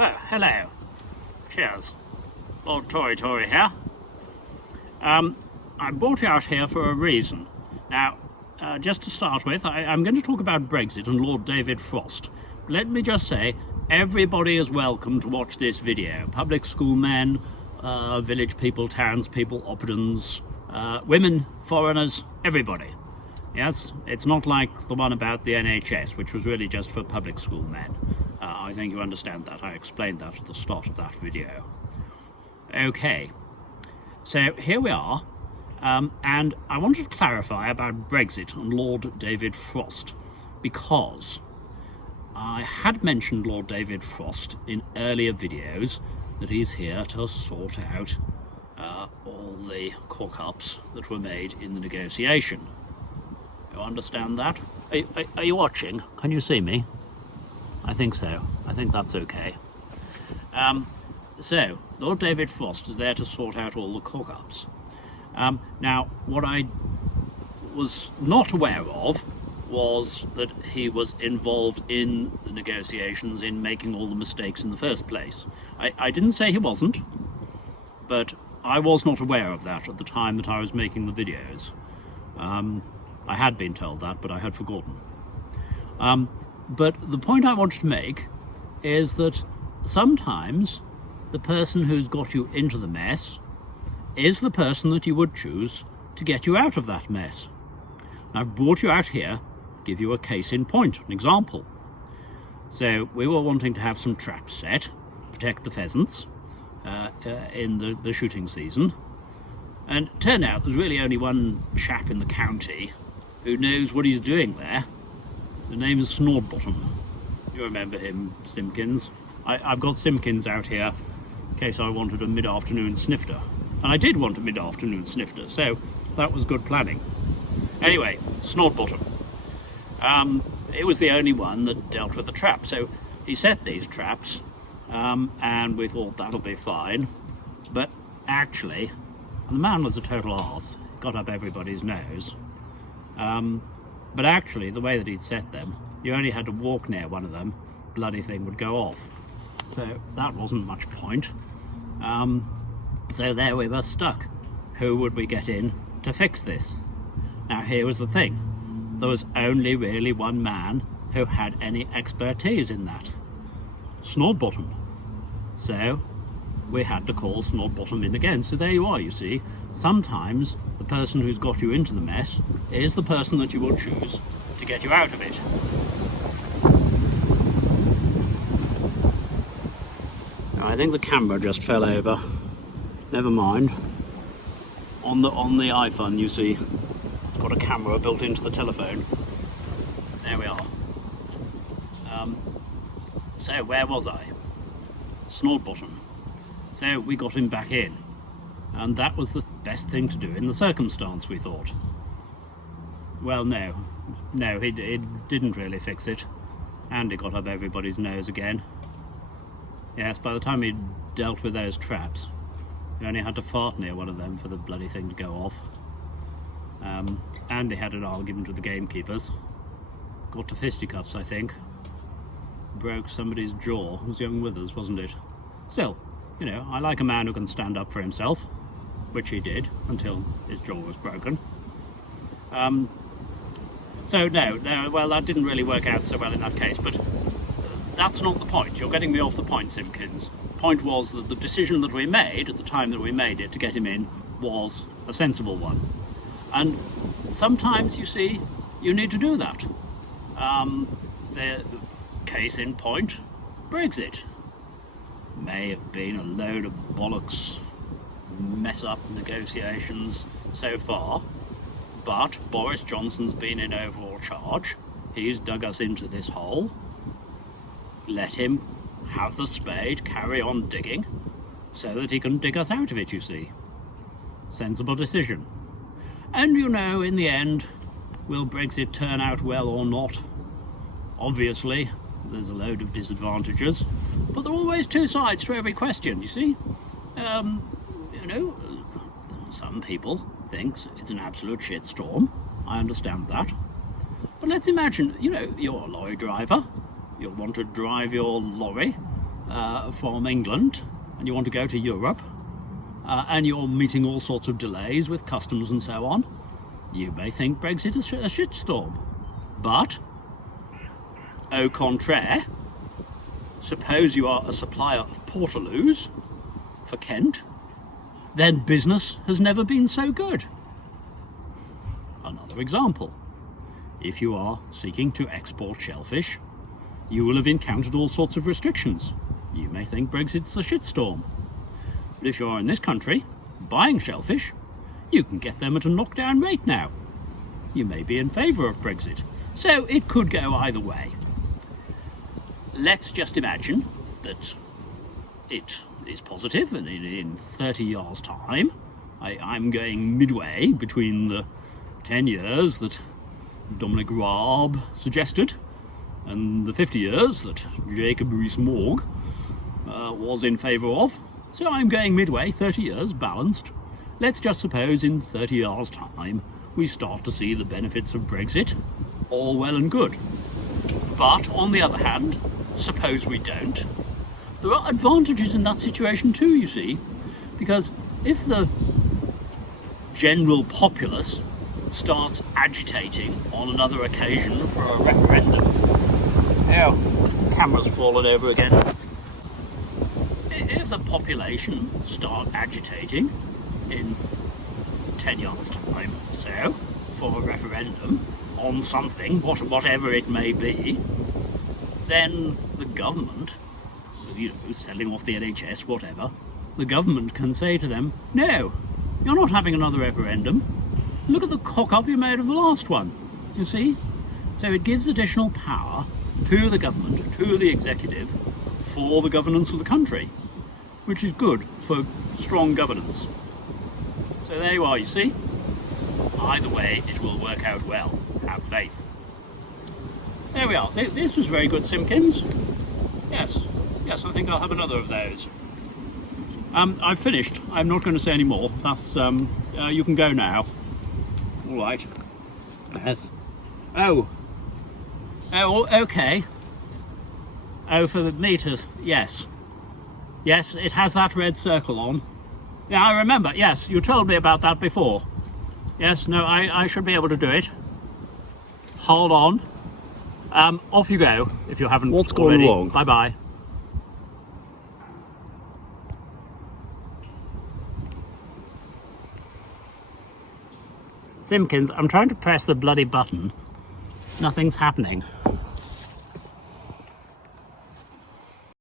Oh, hello. Cheers. Lord Toritori here. I brought you out here for a reason. Now, just to start with, I'm going to talk about Brexit and Lord David Frost. Let me just say, everybody is welcome to watch this video. Public school men, village people, townspeople, oppidans, women, foreigners, everybody. Yes, it's not like the one about the NHS, which was really just for public school men. I think you understand that. I explained that at the start of that video. Okay, so here we are, and I wanted to clarify about Brexit and Lord David Frost, because I had mentioned Lord David Frost in earlier videos that he's here to sort out all the cock-ups that were made in the negotiation. You understand that? Are you watching? Can you see me? I think so. I think that's okay. So, Lord David Frost is there to sort out all the cock-ups. Now, what I was not aware of was that he was involved in the negotiations in making all the mistakes in the first place. I didn't say he wasn't, but I was not aware of that at the time that I was making the videos. I had been told that, but I had forgotten. But the point I wanted to make is that sometimes the person who's got you into the mess is the person that you would choose to get you out of that mess. And I've brought you out here to give you a case in point, an example. So we were wanting to have some traps set, protect the pheasants in the shooting season. And it turned out there's really only one chap in the county who knows what he's doing there. The name is Snorbottom. You remember him, Simpkins. I've got Simpkins out here in case I wanted a mid-afternoon snifter. And I did want a mid-afternoon snifter, so that was good planning. Anyway, Snorbottom. It was the only one that dealt with the trap. So he set these traps, and we thought that'll be fine. But actually, the man was a total arse. Got up everybody's nose. But actually, the way that he'd set them, you only had to walk near one of them, bloody thing would go off. So that wasn't much point. So there we were stuck. Who would we get in to fix this? Now here was the thing. There was only really one man who had any expertise in that. Snorbottom. So we had to call Snorbottom in again. So there you are, you see. Sometimes the person who's got you into the mess is the person that you will choose to get you out of it. I think the camera just fell over. Never mind. On the iPhone, you see, it's got a camera built into the telephone. There we are. So where was I? Snorbottom. So we got him back in. And that was the best thing to do in the circumstance, we thought. Well, no, he didn't really fix it. And it got up everybody's nose again. Yes, by the time he'd dealt with those traps, he only had to fart near one of them for the bloody thing to go off. And he had an argument with the gamekeepers. Got to fisticuffs, I think. Broke somebody's jaw. It was young Withers, wasn't it? Still, you know, I like a man who can stand up for himself, which he did until his jaw was broken. So no, well, that didn't really work out so well in that case, but that's not the point. You're getting me off the point, Simpkins. The point was that the decision that we made at the time that we made it to get him in was a sensible one. And sometimes, you see, you need to do that. The case in point, Brexit. May have been a load of bollocks, mess up negotiations so far, but Boris Johnson's been in overall charge. He's dug us into this hole. Let him have the spade, carry on digging, so that he can dig us out of it, you see. Sensible decision. And you know, in the end, will Brexit turn out well or not? Obviously, there's a load of disadvantages, but there are always two sides to every question, you see. You know, some people think it's an absolute shitstorm. I understand that. But let's imagine, you know, you're a lorry driver. You'll want to drive your lorry from England and you want to go to Europe, and you're meeting all sorts of delays with customs and so on, you may think Brexit is a shitstorm. But, au contraire, suppose you are a supplier of portaloos for Kent, then business has never been so good. Another example, if you are seeking to export shellfish, you will have encountered all sorts of restrictions. You may think Brexit's a shitstorm. But if you are in this country buying shellfish, you can get them at a knockdown rate now. You may be in favour of Brexit. So it could go either way. Let's just imagine that it is positive, and in 30 years' time, I'm going midway between the 10 years that Dominic Raab suggested and the 50 years that Jacob Rees-Mogg was in favour of. So I'm going midway, 30 years, balanced. Let's just suppose in 30 years' time we start to see the benefits of Brexit. All well and good. But on the other hand, suppose we don't. There are advantages in that situation too, you see, because if the general populace starts agitating on another occasion for a referendum. Oh, the camera's fallen over again. If the population start agitating in 10 years' time or so for a referendum on something, whatever it may be, then the government, selling off the NHS, whatever, the government can say to them, no, you're not having another referendum. Look at the cock-up you made of the last one, you see? So it gives additional power to the government, to the executive, for the governance of the country, which is good for strong governance. So there you are, you see? Either way, it will work out well. Have faith. There we are. This was very good, Simpkins. Yes, I think I'll have another of those. I've finished. I'm not going to say any more. That's, you can go now. All right. Yes. Oh, okay. Oh, for the meters. Yes, it has that red circle on. Yeah, I remember. Yes, you told me about that before. Yes, no, I should be able to do it. Hold on. Off you go, if you haven't What's already. going wrong? Bye-bye. Simpkins, I'm trying to press the bloody button. Nothing's happening.